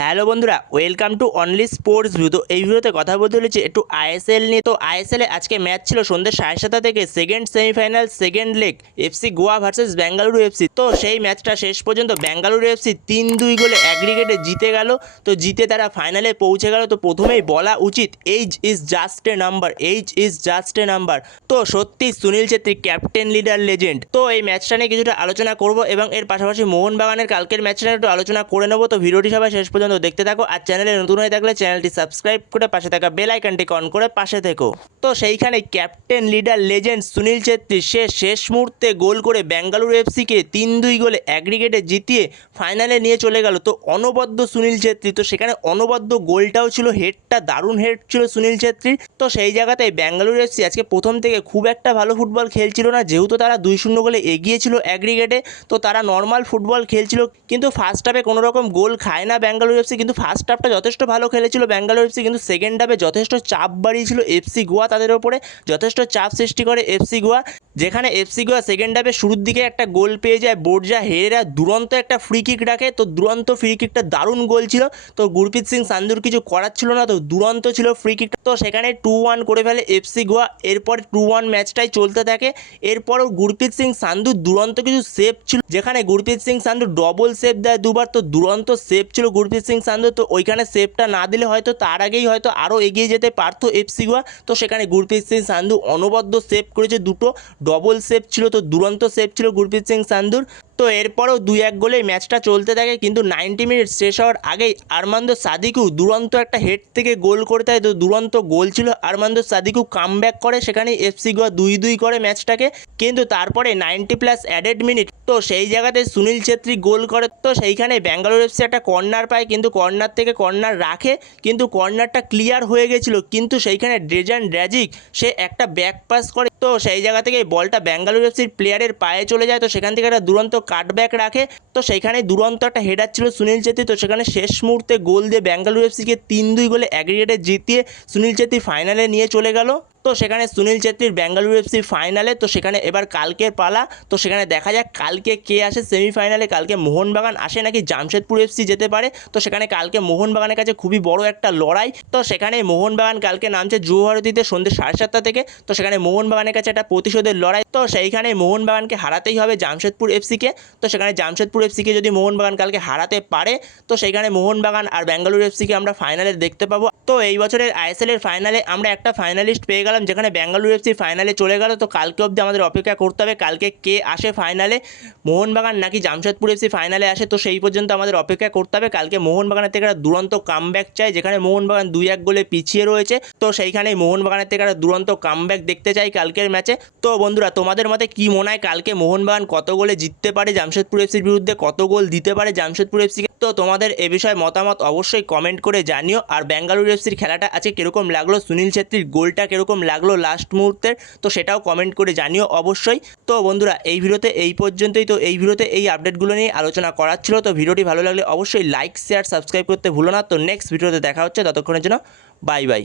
Hello বন্ধুরা welcome to only sports view তো এই ভিডিওতে কথা বলতে চলেছি একটু আইএসএল নিয়ে। তো আইএসএলে আজকে ম্যাচ ছিল সন্ধ্যে সাড়ে সাতটা থেকে second semifinal second leg FC Goa versus Bengaluru FC তো সেই ম্যাচটা শেষ পর্যন্ত বেঙ্গালুরু এফসি তিন দুই গোলে অ্যাগ্রিগেটে জিতে গেল। তো জিতে তারা ফাইনালে পৌঁছে গেল। তো প্রথমেই বলা উচিত age is just a number age is just a number তো সত্যি Sunil Chhetri captain leader legend তো এই ম্যাচটা নিয়ে কিছুটা আলোচনা করব এবং এর পাশাপাশি মোহনবাগানের কালকের ম্যাচটা একটু আলোচনা করে নেব। তো ভিডিওটি সবাই শেষ পর্যন্ত দেখতে থাকো আর চ্যানেলে নতুন হয়ে থাকলে চ্যানেলটি সাবস্ক্রাইব করে পাশে থাকা বেল আইকনটি অন করে পাশে থেকো। তো সেইখানে captain, leader, legend Sunil Chhetri, সে শেষ মুহূর্তে গোল করে বেঙ্গালুরু এফসিকে তিন দুই গোলে অ্যাগ্রিগেটে জিতিয়ে ফাইনালে নিয়ে চলে গেল। তো অনবদ্য সুনীল ছেত্রী, তো সেখানে অনবদ্য গোলটাও ছিল হেডটা দারুণ হেড ছিল সুনীল ছেত্রীর। তো সেই জায়গাতে বেঙ্গালুরু এফসি আজকে প্রথম থেকে খুব একটা ভালো ফুটবল খেলছিল না, যেহেতু তারা দুই শূন্য গোলে এগিয়েছিল অ্যাগ্রিগেটে তো তারা নর্মাল ফুটবল খেলছিল, কিন্তু ফার্স্ট হাফে কোনো রকম গোল খায় না বেঙ্গালুরু এফসি কিন্তু ফার্স্ট হাফটা যথেষ্ট ভালো খেলেছিল। ব্যাঙ্গালোর এফসি কিন্তু সেকেন্ড হাফে যথেষ্ট চাপ বাড়িয়েছিল এফসি গোয়া তাদের ওপরে। যথেষ্ট চাপ সৃষ্টি করে এফসি গোয়া। যেখানে এফসি গোয়া সেকেন্ড হাফে শুরুর দিকে একটা গোল পেয়ে যায় বোর্জা হেরেরা দুরন্ত একটা ফ্রি কিক রাখে। তো দুরন্ত ফ্রি কিকটা দারুণ গোল ছিল। তো গুরপ্রীত সিং সান্ধুর কিছু করার ছিল না, তো দুরন্ত ছিল ফ্রি কিকটা তো সেখানে টু ওয়ান করে ফেলে এফসি গোয়া এরপর টু ওয়ান ম্যাচটাই চলতে থাকে। এরপরও গুরপ্রীত সিং সান্ধু দুরন্ত কিছু সেভ ছিল। যেখানে গুরপ্রীত সিং সান্ধু ডবল সেভ দেয় দুবার, তো দুরন্ত সেভ ছিল গুরপ্রীত সিং সান্ধু তো ওইখানে সেভটা না দিলে হয়তো তার আগেই হয়তো আরও এগিয়ে যেতে পারতো এফসি গোয়া তো সেখানে গুরপ্রীত সিং সান্ধু অনবদ্য সেভ করেছে দুটো। ডবল সেভ ছিল, তো দুরন্ত সেভ ছিল গুরপ্রীত সিং সান্ধুর তো এরপরেও দুই এক গোলে ম্যাচটা চলতে থাকে, কিন্তু নাইনটি মিনিট শেষ হওয়ার আগেই আরমান্দ সাদিকু দুরন্ত একটা হেড থেকে গোল করে দেয়, তো দুরন্ত গোল ছিল। আরমান্দ সাদিকু কাম করে সেখানে এফসি গোয়া দুই দুই করে ম্যাচটাকে কিন্তু তারপরে নাইনটি প্লাস অ্যাডেড মিনিট তো সেই জায়গাতে সুনীল ছেত্রী গোল করে, তো সেইখানে ব্যাঙ্গালোর এফসি একটা কর্নার পায়, কিন্তু কর্নার থেকে কর্নার রাখে, কিন্তু কর্নারটা ক্লিয়ার হয়ে গেছিল, কিন্তু সেইখানে ড্রেজান ড্র্যাজিক সে একটা ব্যাক পাস করে তো সেই জায়গা থেকে বলটা ব্যাঙ্গালোর এফসির প্লেয়ারের পায়ে চলে যায়। তো সেখান থেকে একটা দুরন্ত কাটব্যাক রাখে। তো সেইখানে দুরন্ত একটা হেডার ছিল সুনীল ছেত্রী তো সেখানে শেষ মুহূর্তে গোল দিয়ে ব্যাঙ্গালোর এফসিকে তিন দুই গোলে অ্যাগ্রিগেটে জিতিয়ে সুনীল ছেত্রী ফাইনালে নিয়ে চলে গেল। তো সেখানে সুনীল ছেত্রীর ব্যাঙ্গালুরু এফসি ফাইনালে, তো সেখানে এবার কালকের পালা। তো সেখানে দেখা যাক কালকে কে আসে সেমিফাইনালে, কালকে মোহনবাগান আসে নাকি জামশেদপুর এফসি যেতে পারে। তো সেখানে কালকে মোহনবাগানের কাছে খুবই বড় একটা লড়াই। তো সেখানে মোহনবাগান কালকে নামছে যুবভারতীতে সন্ধ্যে সাড়ে সাতটা থেকে। তো সেখানে মোহনবাগানের কাছে একটা প্রতিশোধের লড়াই। তো সেইখানে মোহনবাগানকে হারাতেই হবে জামশেদপুর এফসিকে। তো সেখানে জামশেদপুর এফসিকে যদি মোহনবাগান কালকে হারাতে পারে, তো সেখানে মোহনবাগান আর ব্যাঙ্গালুরু এফসিকে আমরা ফাইনালে দেখতে পাবো। তো এই বছরের আইএসএল এর ফাইনালে আমরা একটা ফাইনালিস্ট পেয়ে গেলাম, যেখানে ব্যাঙ্গালুরু এফসি ফাইনালে চলে গেল। তো কালকে অবধি আমাদের অপেক্ষা করতে হবে। কালকে কে আসে ফাইনালে মোহনবাগান নাকি জামশেদপুর এফসি ফাইনালে আসে? তো সেই পর্যন্ত আমাদের অপেক্ষা করতে হবে। কালকে মোহনবাগানের থেকে একটা দুরন্ত কামব্যাক চাই, যেখানে মোহনবাগান দুই এক গোলে পিছিয়ে রয়েছে। তো সেইখানেই মোহনবাগানের থেকে একটা দুরন্ত কামব্যাক দেখতে চাই কালকের ম্যাচে তো বন্ধুরা, তোমাদের মতে কি মনে হয়? কালকে মোহনবাগান কত গোলে জিততে পারে? জামশেদপুর এফসির বিরুদ্ধে কত গোল দিতে পারে? জামশেদপুর এফসিকে তো তোমাদের এ বিষয়ে মতামত অবশ্যই কমেন্ট করে জানিও। আর ব্যাঙ্গালুরু এফসির খেলাটা আজকে কীরকম লাগল, সুনীল ছেত্রীর গোলটা কীরকম লাগল লাস্ট মুহূর্তের, তো সেটাও কমেন্ট করে জানিও অবশ্যই। তো বন্ধুরা, এই ভিডিওতে এই পর্যন্তই। তো এই ভিডিওতে এই আপডেটগুলো নিয়ে আলোচনা করার ছিল। তো ভিডিওটি ভালো লাগলে অবশ্যই লাইক শেয়ার সাবস্ক্রাইব করতে ভুলো না। তো নেক্সট ভিডিওতে দেখা হচ্ছে, ততক্ষণের জন্য বাই বাই